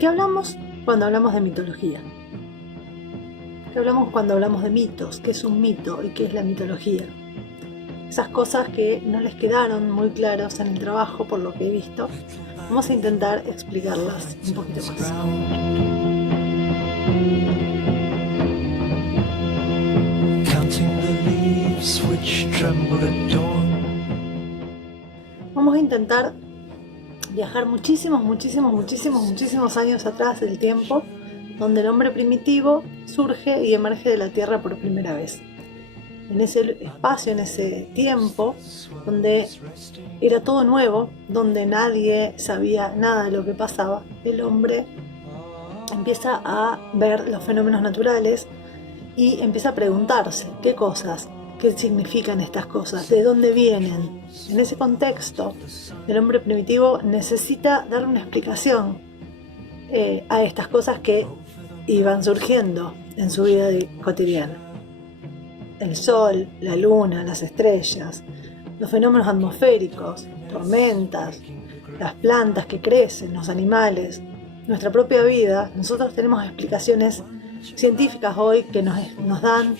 qué hablamos cuando hablamos de mitología? ¿Qué hablamos cuando hablamos de mitos? ¿Qué es un mito y qué es la mitología? Esas cosas que no les quedaron muy claras en el trabajo, por lo que he visto, vamos a intentar explicarlas un poquito más. Vamos a intentar viajar muchísimos años atrás del tiempo, donde el hombre primitivo surge y emerge de la tierra por primera vez. En ese espacio, en ese tiempo, donde era todo nuevo, donde nadie sabía nada de lo que pasaba, el hombre empieza a ver los fenómenos naturales y empieza a preguntarse qué cosas, qué significan estas cosas, de dónde vienen. En ese contexto, el hombre primitivo necesita dar una explicación a estas cosas que iban surgiendo en su vida cotidiana. El sol, la luna, las estrellas, los fenómenos atmosféricos, tormentas, las plantas que crecen, los animales, nuestra propia vida. Nosotros tenemos explicaciones científicas hoy que nos dan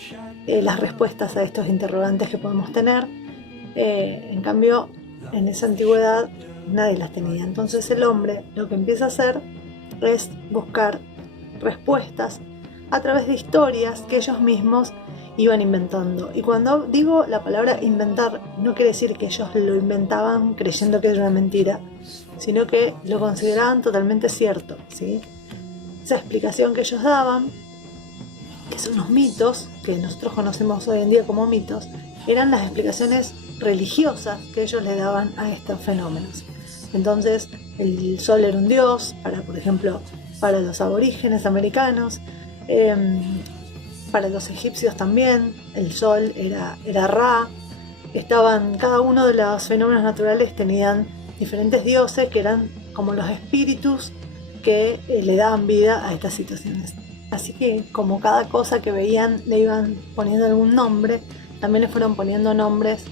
las respuestas a estos interrogantes que podemos tener. En cambio, en esa antigüedad nadie las tenía. Entonces el hombre lo que empieza a hacer es buscar respuestas a través de historias que ellos mismos iban inventando. Y cuando digo la palabra inventar, no quiere decir que ellos lo inventaban creyendo que era una mentira, sino que lo consideraban totalmente cierto, ¿sí? Esa explicación que ellos daban, que son los mitos, que nosotros conocemos hoy en día como mitos, eran las explicaciones religiosas que ellos le daban a estos fenómenos. Entonces, el sol era un dios, por ejemplo, para los aborígenes americanos, para los egipcios también, el sol era Ra. Cada uno de los fenómenos naturales tenían diferentes dioses que eran como los espíritus que le daban vida a estas situaciones. Así que como cada cosa que veían le iban poniendo algún nombre, también le fueron poniendo nombres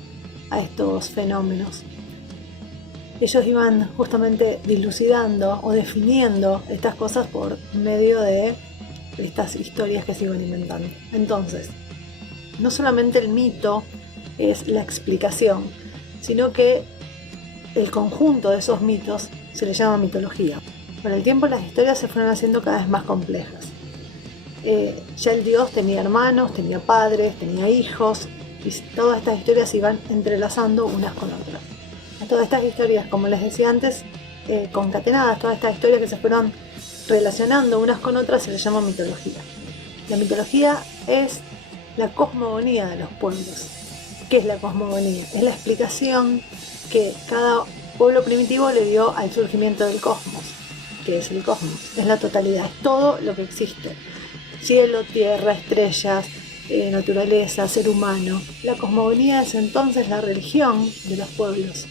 a estos fenómenos. Ellos iban justamente dilucidando o definiendo estas cosas por medio de estas historias que se iban inventando. Entonces, no solamente el mito es la explicación, sino que el conjunto de esos mitos se le llama mitología. Con el tiempo las historias se fueron haciendo cada vez más complejas. Ya el dios tenía hermanos, tenía padres, tenía hijos, y todas estas historias se iban entrelazando unas con otras. Todas estas historias, como les decía antes, concatenadas, todas estas historias que se fueron relacionando unas con otras, se les llama mitología. La mitología es la cosmogonía de los pueblos. ¿Qué es la cosmogonía? Es la explicación que cada pueblo primitivo le dio al surgimiento del cosmos. ¿Qué es el cosmos? Es la totalidad, es todo lo que existe. Cielo, tierra, estrellas, naturaleza, ser humano. La cosmogonía es entonces la religión de los pueblos.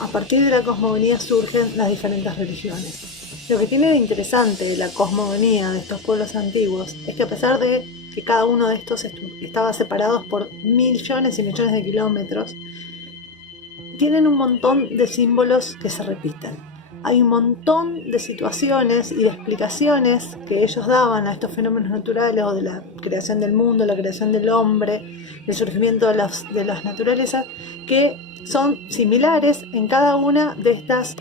A partir de la cosmogonía surgen las diferentes religiones. Lo que tiene de interesante la cosmogonía de estos pueblos antiguos es que a pesar de que cada uno de estos estaba separados por millones y millones de kilómetros, tienen un montón de símbolos que se repiten. Hay un montón de situaciones y de explicaciones que ellos daban a estos fenómenos naturales o de la creación del mundo, la creación del hombre, el surgimiento de las naturalezas, que son similares en cada una de estas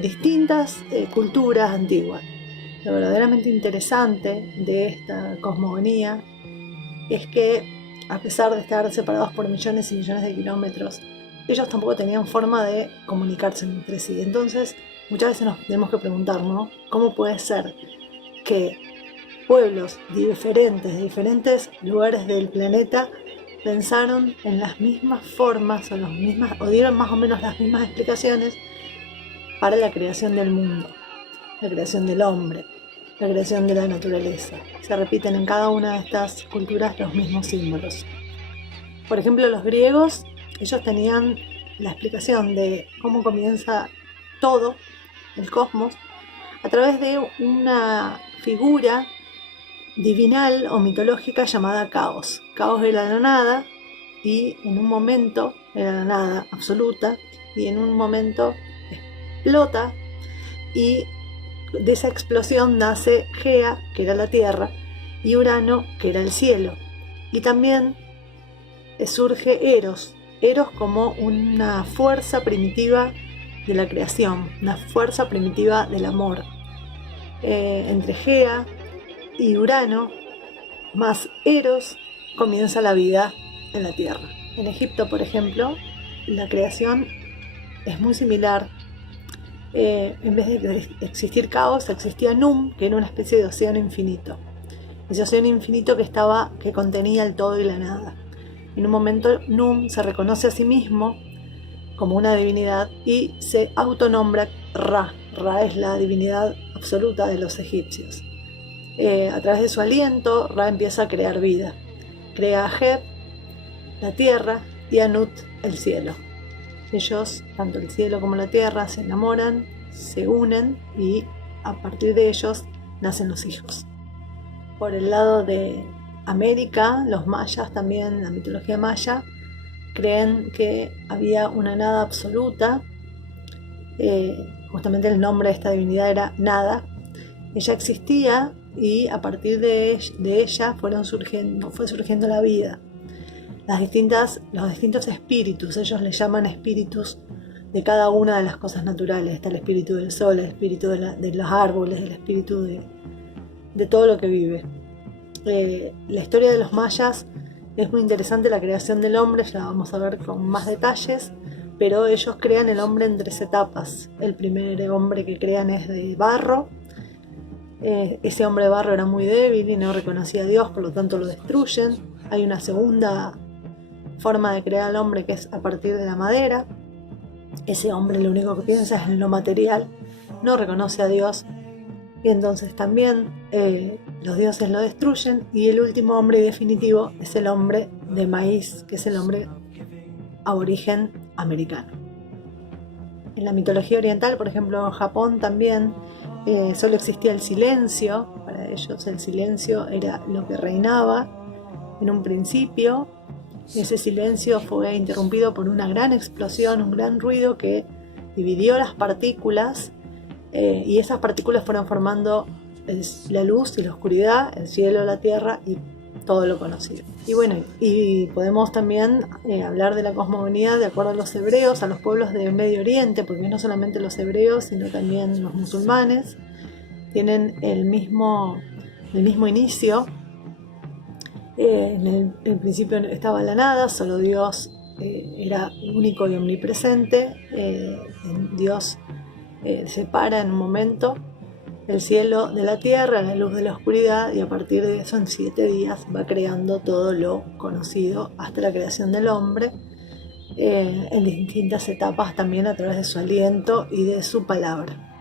distintas culturas antiguas. Lo verdaderamente interesante de esta cosmogonía es que, a pesar de estar separados por millones y millones de kilómetros, ellos tampoco tenían forma de comunicarse entre sí. Entonces, muchas veces nos tenemos que preguntar, ¿no? ¿Cómo puede ser que pueblos diferentes, de diferentes lugares del planeta, pensaron en las mismas formas o dieron más o menos las mismas explicaciones para la creación del mundo, la creación del hombre, la creación de la naturaleza? Se repiten en cada una de estas culturas los mismos símbolos. Por ejemplo, los griegos, ellos tenían la explicación de cómo comienza todo, el cosmos, a través de una figura divinal o mitológica llamada Caos. Caos era la nada, y en un momento era la nada absoluta, y en un momento explota y de esa explosión nace Gea, que era la tierra, y Urano, que era el cielo. Y también surge Eros como una fuerza primitiva de la creación, una fuerza primitiva del amor. Entre Gea y Urano, más Eros, comienza la vida en la Tierra. En Egipto, por ejemplo, la creación es muy similar. En vez de existir caos, existía Num, que era una especie de océano infinito. Ese océano infinito que contenía el todo y la nada. En un momento Num se reconoce a sí mismo como una divinidad y se autonombra Ra. Ra es la divinidad absoluta de los egipcios. A través de su aliento, Ra empieza a crear vida. Crea a Heb, la tierra, y a Nut, el cielo. Ellos, tanto el cielo como la tierra, se enamoran, se unen y a partir de ellos nacen los hijos. Por el lado de América, los mayas también, la mitología maya, creen que había una nada absoluta. Justamente el nombre de esta divinidad era Nada. Ella existía y a partir de ella fue surgiendo la vida. Los distintos espíritus, ellos le llaman espíritus de cada una de las cosas naturales. Está el espíritu del sol, el espíritu de los árboles, el espíritu de todo lo que vive. La historia de los mayas es muy interesante, la creación del hombre, ya la vamos a ver con más detalles, pero ellos crean el hombre en 3 etapas. El primer hombre que crean es de barro. Ese hombre de barro era muy débil y no reconocía a Dios, por lo tanto lo destruyen. Hay una segunda forma de crear al hombre que es a partir de la madera. Ese hombre lo único que piensa es en lo material, no reconoce a Dios y entonces también los dioses lo destruyen. Y el último hombre definitivo es el hombre de maíz, que es el hombre aborigen americano. En la mitología oriental, por ejemplo en Japón también, solo existía el silencio. Para ellos el silencio era lo que reinaba en un principio. Ese silencio fue interrumpido por una gran explosión, un gran ruido que dividió las partículas, y esas partículas fueron formando la luz y la oscuridad, el cielo, la tierra y todo lo conocido. Y bueno, y podemos también hablar de la cosmogonía de acuerdo a los hebreos, a los pueblos del Medio Oriente, porque no solamente los hebreos, sino también los musulmanes tienen el mismo inicio. En el principio estaba la nada, solo Dios era único y omnipresente. Dios separa en un momento el cielo de la tierra, la luz de la oscuridad, y a partir de eso en 7 días va creando todo lo conocido hasta la creación del hombre, en distintas etapas también a través de su aliento y de su palabra.